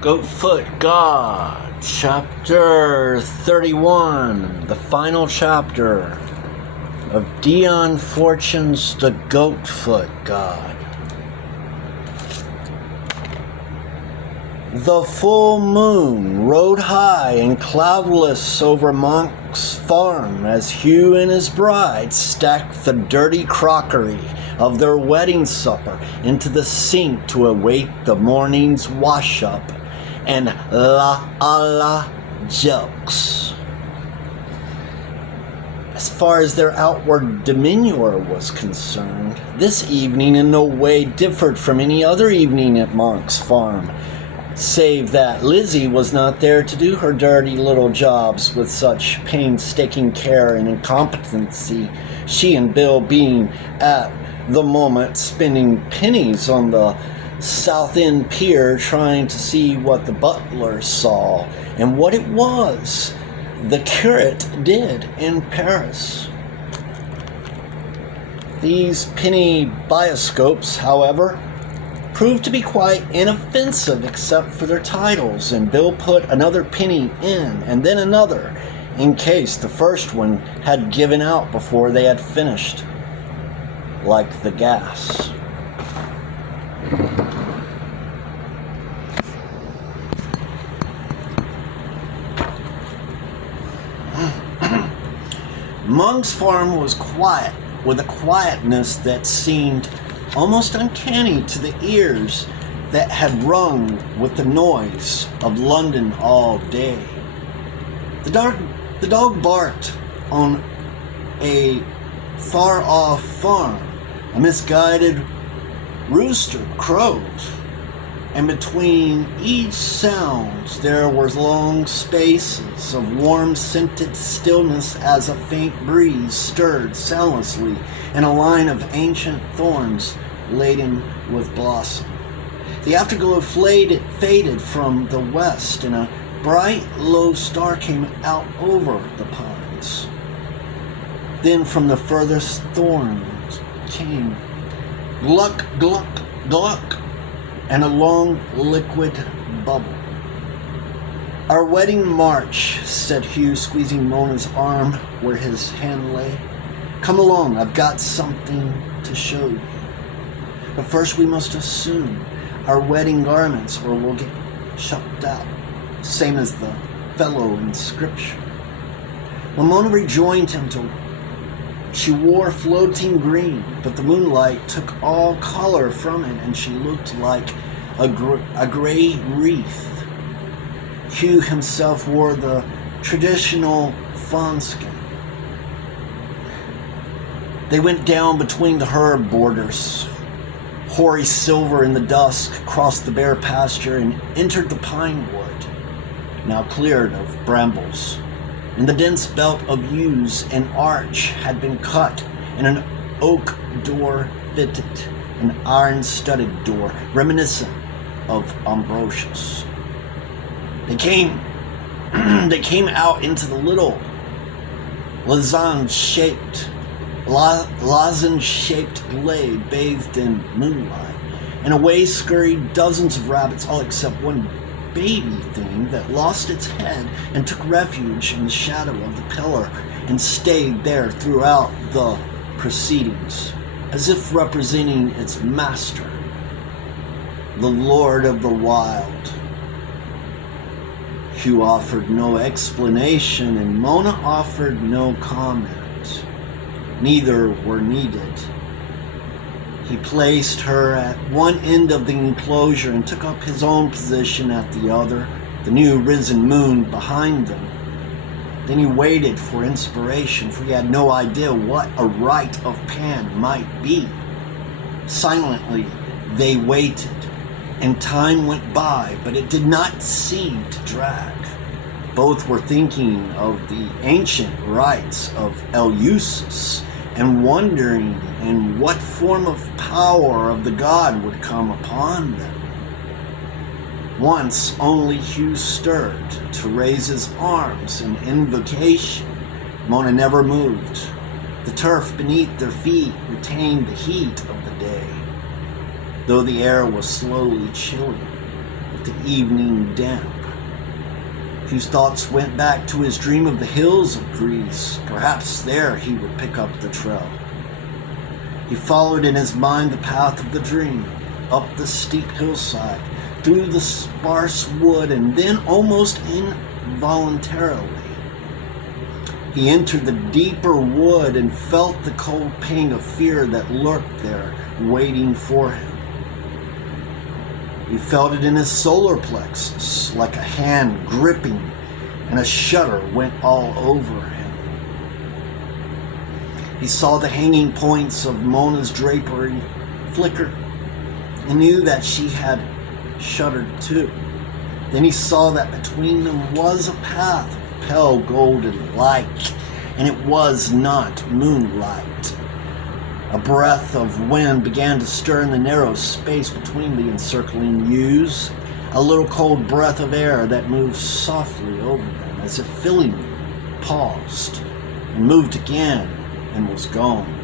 Goatfoot God, Chapter 31, the final chapter of Dion Fortune's The Goatfoot God. The full moon rode high and cloudless over Monk's farm as Hugh and his bride stacked the dirty crockery of their wedding supper into the sink to await the morning's wash-up and la jokes. As far as their outward demeanor was concerned, this evening in no way differed from any other evening at Monk's farm, save that Lizzie was not there to do her dirty little jobs with such painstaking care and incompetency, she and Bill being at the moment spending pennies on the South End Pier trying to see what the butler saw and what it was the curate did in Paris. These penny bioscopes, however, proved to be quite inoffensive except for their titles, and Bill put another penny in and then another in case the first one had given out before they had finished, like the gas. Monk's farm was quiet, with a quietness that seemed almost uncanny to the ears that had rung with the noise of London all day. The dog barked on a far-off farm. A misguided rooster crowed, and between each sound there were long spaces of warm-scented stillness as a faint breeze stirred soundlessly in a line of ancient thorns laden with blossom. The afterglow faded from the west, and a bright, low star came out over the pines. Then from the furthest thorns came gluck, gluck, gluck, and a long liquid bubble. "Our wedding march," said Hugh, squeezing Mona's arm where his hand lay. "Come along, I've got something to show you. But first we must assume our wedding garments or we'll get chucked out, same as the fellow in Scripture." When Mona rejoined him, she wore floating green, but the moonlight took all color from it, and she looked like a gray wreath. Hugh himself wore the traditional fawnskin. They went down between the herb borders, hoary silver in the dusk, crossed the bare pasture, and entered the pine wood, now cleared of brambles. In the dense belt of yews, an arch had been cut, and an oak door fitted, an iron-studded door, reminiscent of Ambrosius. They came out into the little lozenge-shaped glade bathed in moonlight, and away scurried dozens of rabbits, all except one baby thing that lost its head and took refuge in the shadow of the pillar and stayed there throughout the proceedings, as if representing its master, the Lord of the Wild. Hugh offered no explanation, and Mona offered no comment. Neither were needed. He placed her at one end of the enclosure and took up his own position at the other, the new risen moon behind them. Then he waited for inspiration, for he had no idea what a rite of Pan might be. Silently, they waited, and time went by, but it did not seem to drag. Both were thinking of the ancient rites of Eleusis, and wondering in what form of power of the god would come upon them. Once only Hugh stirred to raise his arms in invocation. Mona never moved. The turf beneath their feet retained the heat of the day, though the air was slowly chilling. with the evening damp. Hugh's thoughts went back to his dream of the hills of Greece. Perhaps there he would pick up the trail. He followed in his mind the path of the dream, up the steep hillside, through the sparse wood, and then almost involuntarily, he entered the deeper wood and felt the cold pang of fear that lurked there, waiting for him. He felt it in his solar plexus, like a hand gripping, and a shudder went all over him. He saw the hanging points of Mona's drapery flicker and knew that she had shuddered too. Then he saw that between them was a path of pale golden light, and it was not moonlight. A breath of wind began to stir in the narrow space between the encircling yews, a little cold breath of air that moved softly over them as if filling them, paused, and moved again and was gone.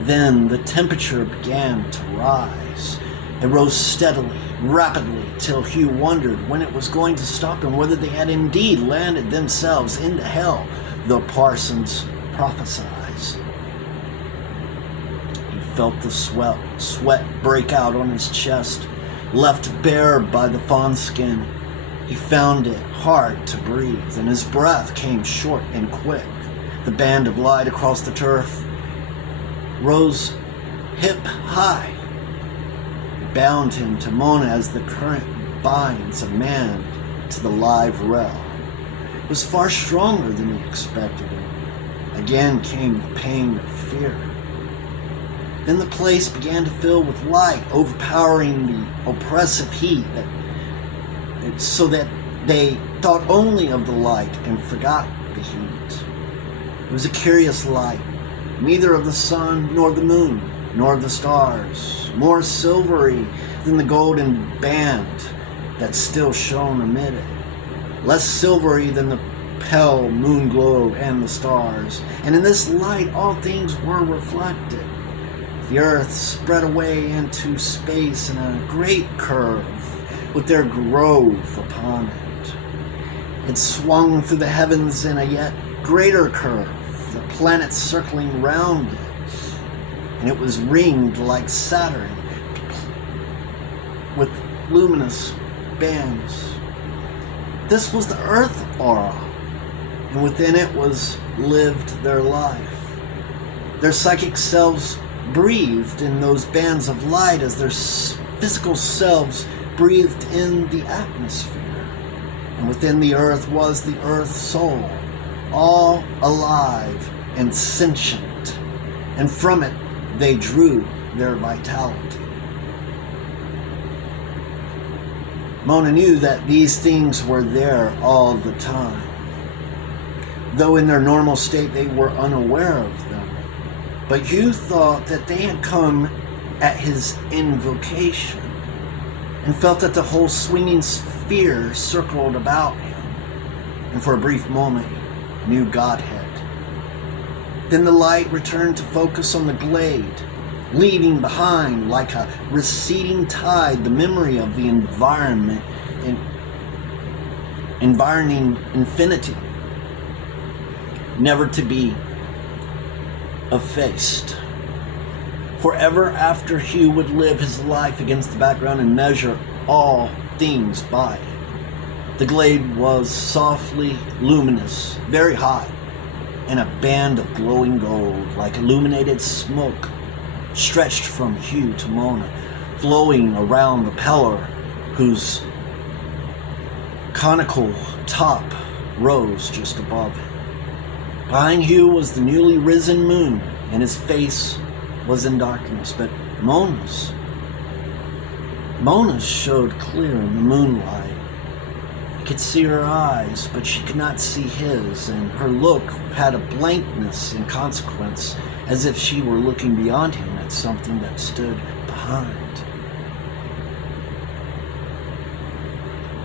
Then the temperature began to rise. It rose steadily, rapidly, till Hugh wondered when it was going to stop and whether they had indeed landed themselves into hell, the parsons prophesied. He felt the sweat break out on his chest, left bare by the fawn skin. He found it hard to breathe, and his breath came short and quick. The band of light across the turf rose hip high. It bound him to Mona as the current binds a man to the live rail. It was far stronger than he expected, and again came the pain of fear. Then the place began to fill with light, overpowering the oppressive heat, so that they thought only of the light and forgot the heat. It was a curious light, neither of the sun nor the moon nor the stars, more silvery than the golden band that still shone amid it, less silvery than the pale moon glow and the stars. And in this light all things were reflected. The earth spread away into space in a great curve, with their grove upon it. It swung through the heavens in a yet greater curve, the planets circling round it, and it was ringed like Saturn with luminous bands. This was the Earth aura, and within it lived their life. Their psychic selves breathed in those bands of light as their physical selves breathed in the atmosphere. And within the earth was the earth soul, all alive and sentient, and from it they drew their vitality. Mona knew that these things were there all the time, though in their normal state they were unaware of them. But Hugh thought that they had come at his invocation, and felt that the whole swinging sphere circled about him, and for a brief moment knew Godhead. Then the light returned to focus on the glade, leaving behind like a receding tide the memory of the environment and environing infinity, never to be effaced. Forever after, Hugh would live his life against the background and measure all things by it. The glade was softly luminous, very hot, and a band of glowing gold, like illuminated smoke, stretched from Hugh to Mona, flowing around the pillar whose conical top rose just above him. Behind Hugh was the newly risen moon, and his face was in darkness, but Mona's showed clear in the moonlight. He could see her eyes, but she could not see his, and her look had a blankness in consequence, as if she were looking beyond him at something that stood behind.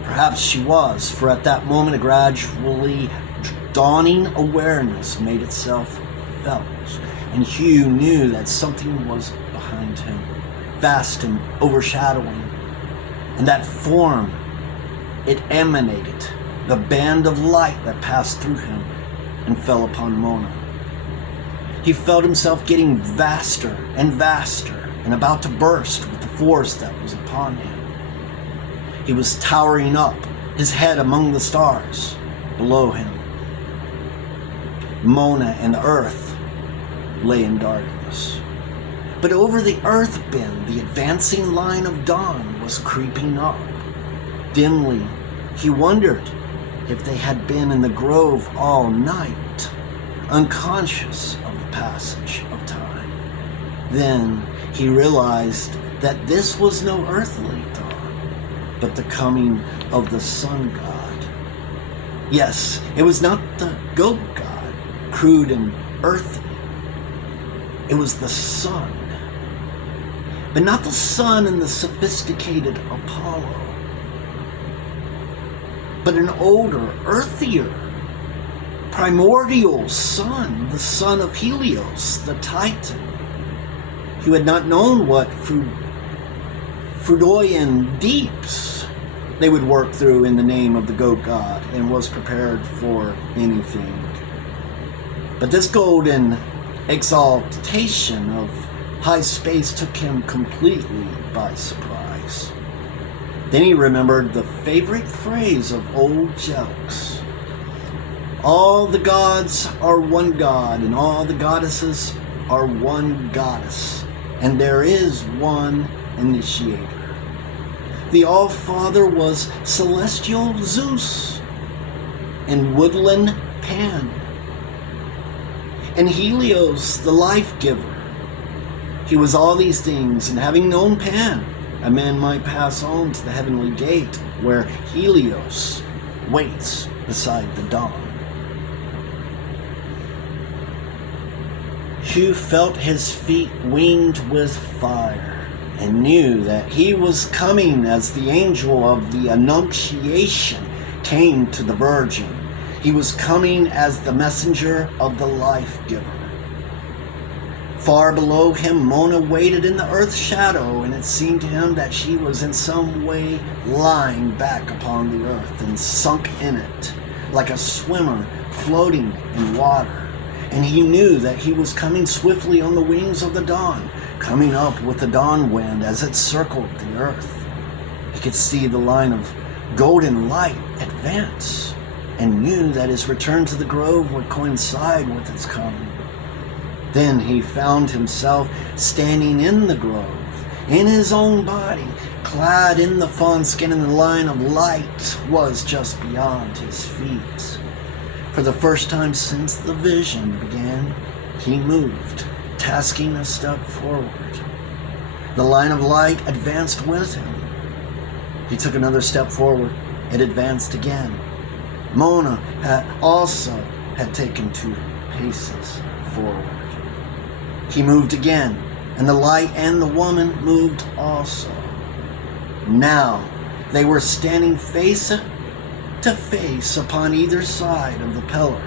Perhaps she was, for at that moment a gradually dawning awareness made itself felt, and Hugh knew that something was behind him, vast and overshadowing. And that form, it emanated the band of light that passed through him and fell upon Mona. He felt himself getting vaster and vaster and about to burst with the force that was upon him. He was towering up, his head among the stars below him. Mona and the earth lay in darkness. But over the earth bend, the advancing line of dawn was creeping up. Dimly, he wondered if they had been in the grove all night, unconscious of the passage of time. Then he realized that this was no earthly dawn, but the coming of the sun god. Yes, it was not the goat god, crude and earthy. It was the sun. But not the sun in the sophisticated Apollo, but an older, earthier, primordial sun, the son of Helios, the Titan, who had not known what Freudian deeps they would work through in the name of the goat god, and was prepared for anything. But this golden exaltation of high space took him completely by surprise. Then he remembered the favorite phrase of old Jelks. All the gods are one god, and all the goddesses are one goddess, and there is one initiator. The All-Father was celestial Zeus, and woodland Pan, and Helios, the life-giver. He was all these things, and having known Pan, a man might pass on to the heavenly gate where Helios waits beside the dawn. Hugh felt his feet winged with fire and knew that he was coming as the angel of the Annunciation came to the Virgin. He was coming as the messenger of the life-giver. Far below him, Mona waited in the earth's shadow, and it seemed to him that she was in some way lying back upon the earth and sunk in it, like a swimmer floating in water. And he knew that he was coming swiftly on the wings of the dawn, coming up with the dawn wind as it circled the earth. He could see the line of golden light advance, and knew that his return to the grove would coincide with its coming. Then he found himself standing in the grove, in his own body, clad in the fawn skin, and the line of light was just beyond his feet. For the first time since the vision began, he moved, tasking a step forward. The line of light advanced with him. He took another step forward. It advanced again. Mona had taken 2 paces forward. He moved again, and the light and the woman moved also. Now they were standing face to face upon either side of the pillar.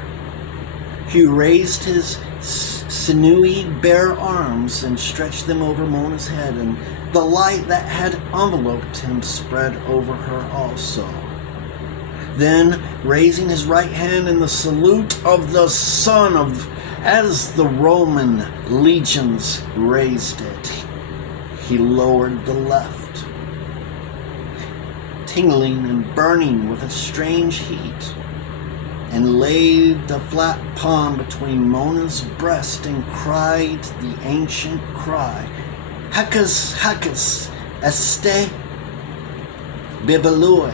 Hugh raised his sinewy, bare arms and stretched them over Mona's head, and the light that had enveloped him spread over her also. Then, raising his right hand in the salute of the sun as the Roman legions raised it, he lowered the left, tingling and burning with a strange heat, and laid the flat palm between Mona's breast and cried the ancient cry, Hacus, Hacus, este bibelue.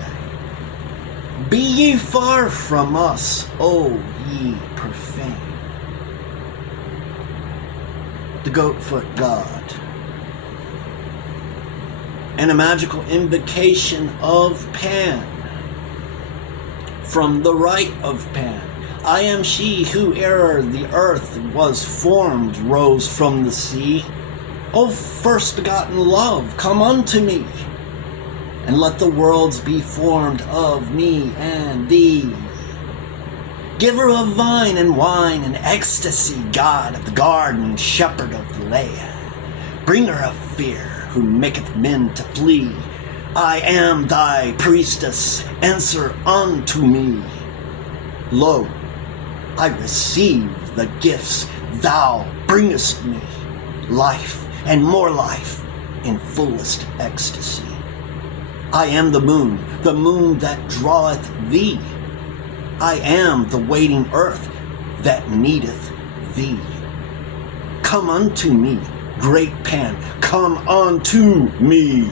Be ye far from us, O ye profane. The Goatfoot God, and a magical invocation of Pan. From the right of Pan, I am she who ere the earth was formed rose from the sea. O first begotten love, come unto me, and let the worlds be formed of me and thee. Giver of vine and wine and ecstasy, God of the garden, shepherd of the land, bringer of fear, who maketh men to flee, I am thy priestess, answer unto me. Lo, I receive the gifts thou bringest me, life and more life in fullest ecstasy. I am the moon that draweth thee. I am the waiting earth that needeth thee. Come unto me, great Pan, come unto me.